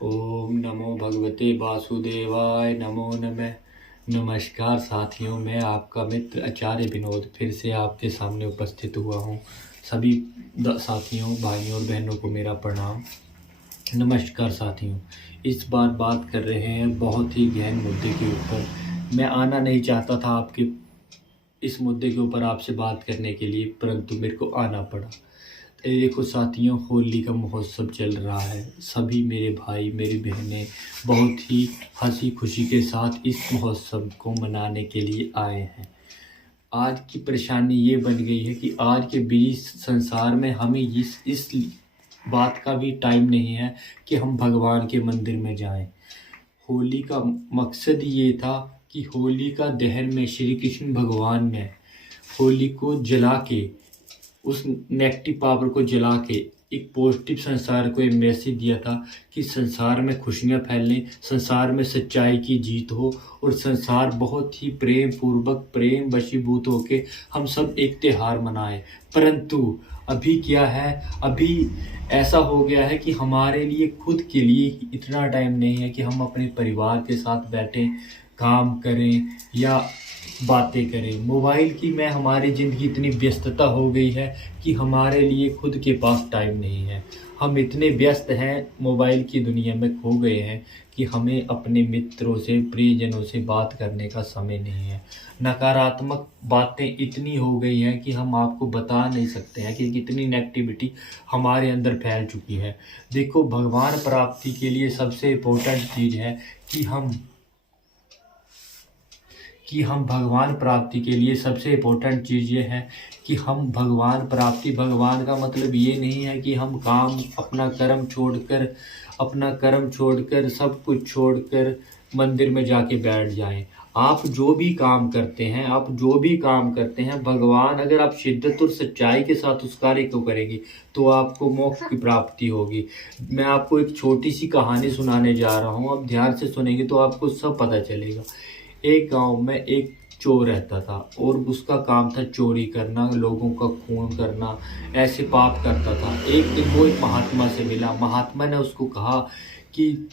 ओम नमो भगवते वासुदेवाय नमो नमः। नमस्कार साथियों, मैं आपका मित्र आचार्य विनोद फिर से आपके सामने उपस्थित हुआ हूँ। सभी साथियों, भाइयों और बहनों को मेरा प्रणाम। नमस्कार साथियों, इस बार बात कर रहे हैं बहुत ही गहन मुद्दे के ऊपर। मैं आना नहीं चाहता था आपके इस मुद्दे के ऊपर आपसे बात करने के लिए, परंतु मेरे को आना पड़ा। देखो साथियों, होली का महोत्सव चल रहा है। सभी मेरे भाई मेरी बहनें बहुत ही हंसी खुशी के साथ इस महोत्सव को मनाने के लिए आए हैं। आज की परेशानी ये बन गई है कि आज के बिजी संसार में हमें इस बात का भी टाइम नहीं है कि हम भगवान के मंदिर में जाएं। होली का मकसद ये था कि होली का दहन में श्री कृष्ण भगवान ने होली को जला के, उस नेगेटिव पावर को जला के एक पॉजिटिव संसार को एक मैसेज दिया था कि संसार में खुशियाँ फैलें, संसार में सच्चाई की जीत हो और संसार बहुत ही प्रेम पूर्वक, प्रेम वशीभूत होके हम सब एक त्यौहार मनाएं। परंतु अभी क्या है, अभी ऐसा हो गया है कि हमारे लिए खुद के लिए इतना टाइम नहीं है कि हम अपने परिवार के साथ बैठें, काम करें या बातें करें। मोबाइल की में हमारी ज़िंदगी इतनी व्यस्तता हो गई है कि हमारे लिए खुद के पास टाइम नहीं है। हम इतने व्यस्त हैं, मोबाइल की दुनिया में खो गए हैं कि हमें अपने मित्रों से, प्रियजनों से बात करने का समय नहीं है। नकारात्मक बातें इतनी हो गई हैं कि हम आपको बता नहीं सकते हैं कि कितनी नेगेटिविटी हमारे अंदर फैल चुकी है। देखो, भगवान प्राप्ति के लिए सबसे इम्पोर्टेंट चीज़ है कि हम भगवान प्राप्ति के लिए सबसे इम्पोर्टेंट चीज़ ये है कि हम भगवान प्राप्ति, भगवान का मतलब ये नहीं है कि हम अपना कर्म छोड़कर सब कुछ छोड़कर मंदिर में जाके बैठ जाएं। आप जो भी काम करते हैं, भगवान, अगर आप शिद्दत और सच्चाई के साथ उस कार्य को करेंगे तो आपको मोक्ष की प्राप्ति होगी। मैं आपको एक छोटी सी कहानी सुनाने जा रहा हूँ, आप ध्यान से सुनेंगे तो आपको सब पता चलेगा। एक गांव में एक चोर रहता था और उसका काम था चोरी करना, लोगों का खून करना, ऐसे पाप करता था। एक दिन वो एक महात्मा से मिला। महात्मा ने उसको कहा कि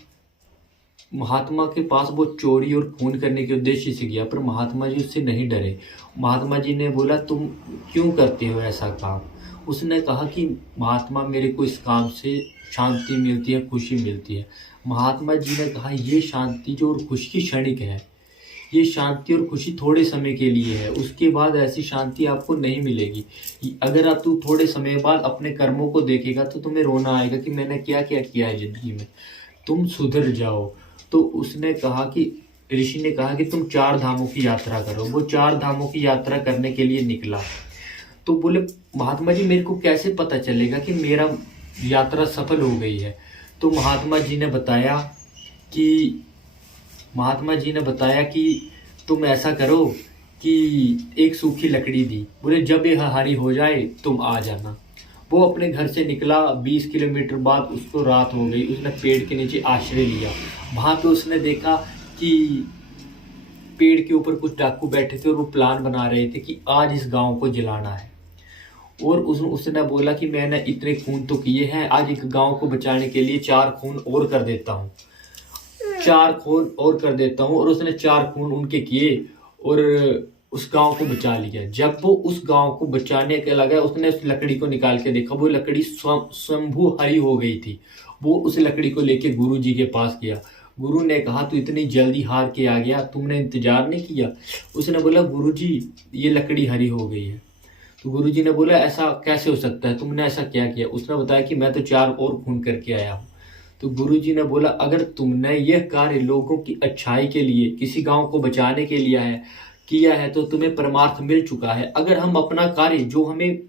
महात्मा के पास वो चोरी और खून करने के उद्देश्य से गया, पर महात्मा जी उससे नहीं डरे। महात्मा जी ने बोला, तुम क्यों करते हो ऐसा काम? उसने कहा कि महात्मा, मेरे को इस काम से शांति मिलती है, खुशी मिलती है। महात्मा जी ने कहा, ये शांति जो और खुशी क्षणिक है, ये शांति और खुशी थोड़े समय के लिए है, उसके बाद ऐसी शांति आपको नहीं मिलेगी। अगर आप तू थोड़े समय बाद अपने कर्मों को देखेगा तो तुम्हें रोना आएगा कि मैंने क्या क्या किया है ज़िंदगी में, तुम सुधर जाओ। तो उसने कहा कि ऋषि ने कहा कि तुम 4 धामों की यात्रा करो। वो 4 धामों की यात्रा करने के लिए निकला। तो बोले, महात्मा जी, मेरे को कैसे पता चलेगा कि मेरा यात्रा सफल हो गई है? तो महात्मा जी ने बताया कि तुम ऐसा करो कि एक सूखी लकड़ी दी। बोले, जब ये हरी हो जाए तुम आ जाना। वो अपने घर से निकला। 20 किलोमीटर बाद उसको रात हो गई। उसने पेड़ के नीचे आश्रय लिया। वहाँ पे उसने देखा कि पेड़ के ऊपर कुछ डाकू बैठे थे और वो प्लान बना रहे थे कि आज इस गांव को जलाना है। और उसने बोला कि मैंने इतने खून तो किए हैं, आज एक गांव को बचाने के लिए 4 खून और कर देता हूँ। 4 खून और कर देता हूँ। और उसने 4 खून उनके किए और उस गांव को बचा लिया। जब वो उस गांव को बचाने के लगा, उसने उस लकड़ी को निकाल के देखा, वो लकड़ी स्वयंभू हरी हो गई थी। वो उस लकड़ी को लेके गुरु जी के पास गया। गुरु ने कहा, तू इतनी जल्दी हार के आ गया, तुमने इंतजार नहीं किया? उसने बोला, गुरु जी, ये लकड़ी हरी हो गई है। तो गुरु जी ने बोला, ऐसा कैसे हो सकता है, तुमने ऐसा क्या किया? उसने बताया कि मैं तो 4 और खून करके आया हूँ। तो गुरुजी ने बोला, अगर तुमने यह कार्य लोगों की अच्छाई के लिए, किसी गांव को बचाने के लिए किया है तो तुम्हें परमार्थ मिल चुका है। अगर हम अपना कार्य जो हमें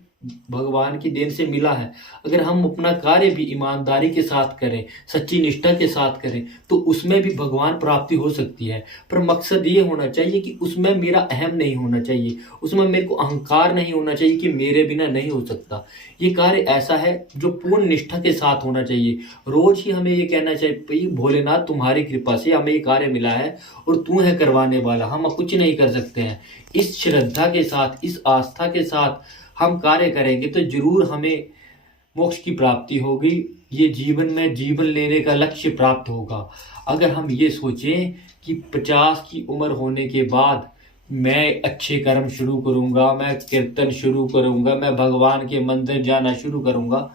भगवान की देन से मिला है, अगर हम अपना कार्य भी ईमानदारी के साथ करें, सच्ची निष्ठा के साथ करें, तो उसमें भी भगवान प्राप्ति हो सकती है। पर मकसद ये होना चाहिए कि उसमें मेरा अहम नहीं होना चाहिए, उसमें मेरे को अहंकार नहीं होना चाहिए कि मेरे बिना नहीं हो सकता। ये कार्य ऐसा है जो पूर्ण निष्ठा के साथ होना चाहिए। रोज ही हमें ये कहना चाहिए, भोलेनाथ, तुम्हारी कृपा से हमें ये कार्य मिला है और तू है करवाने वाला, हम कुछ नहीं कर सकते हैं। इस श्रद्धा के साथ, इस आस्था के साथ हम कार्य करेंगे तो जरूर हमें मोक्ष की प्राप्ति होगी। ये जीवन में जीवन लेने का लक्ष्य प्राप्त होगा। अगर हम ये सोचें कि 50 की उम्र होने के बाद मैं अच्छे कर्म शुरू करूँगा, मैं कीर्तन शुरू करूँगा, मैं भगवान के मंदिर जाना शुरू करूँगा,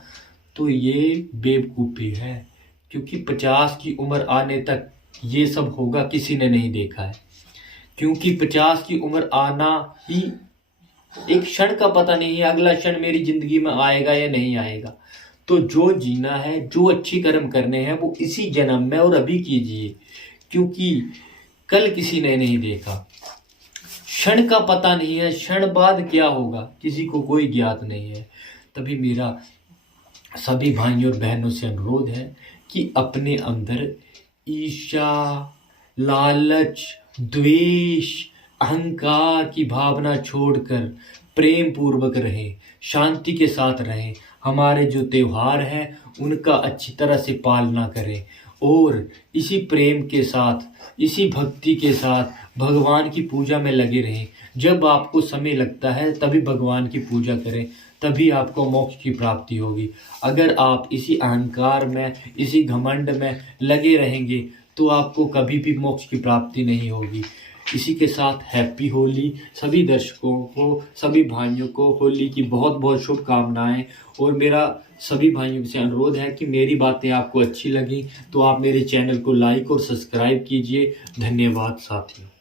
तो ये बेवकूफ़ी है। क्योंकि 50 की उम्र आने तक ये सब होगा किसी ने नहीं देखा है। क्योंकि 50 की उम्र आना ही एक क्षण का पता नहीं है, अगला क्षण मेरी ज़िंदगी में आएगा या नहीं आएगा। तो जो जीना है, जो अच्छी कर्म करने हैं, वो इसी जन्म में और अभी कीजिए, क्योंकि कल किसी ने नहीं देखा। क्षण का पता नहीं है, क्षण बाद क्या होगा किसी को कोई ज्ञात नहीं है। तभी मेरा सभी भाइयों और बहनों से अनुरोध है कि अपने अंदर ईर्ष्या, लालच, द्वेष, अहंकार की भावना छोड़कर प्रेम पूर्वक रहें, शांति के साथ रहें। हमारे जो त्योहार हैं उनका अच्छी तरह से पालना करें और इसी प्रेम के साथ, इसी भक्ति के साथ भगवान की पूजा में लगे रहें। जब आपको समय लगता है तभी भगवान की पूजा करें, तभी आपको मोक्ष की प्राप्ति होगी। अगर आप इसी अहंकार में, इसी घमंड में लगे रहेंगे तो आपको कभी भी मोक्ष की प्राप्ति नहीं होगी। इसी के साथ हैप्पी होली। सभी दर्शकों को, सभी भाइयों को होली की बहुत बहुत शुभकामनाएं। और मेरा सभी भाइयों से अनुरोध है कि मेरी बातें आपको अच्छी लगी तो आप मेरे चैनल को लाइक और सब्सक्राइब कीजिए। धन्यवाद साथियों।